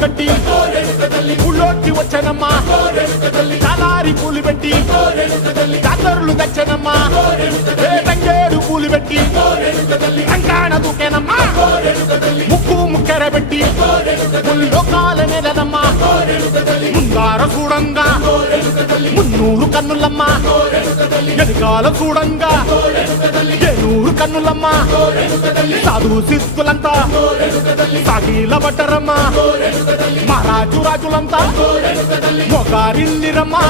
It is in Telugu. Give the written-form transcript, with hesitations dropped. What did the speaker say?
కట్టి ఊళ్ళోకి వచ్చానమ్మా చాలారి పూలు పెట్టి జాతరులు తెచ్చానమ్మా తంగేడు పూలు పెట్టి రంగాణ దూకేనమ్మా ముక్కు ముక్కెర పెట్టి ముల్లోకాల నెలనమ్మా ముందార చూడంగా మున్నూరు కన్నులమ్మా ఎనకాల చూడంగా ఏనూరు కన్నులమ్మా సాధు సిద్ధులంతా సాగిల పట్టరమ్మా మహారాజు రాజులంతా మొగారిల్లిరమ్మా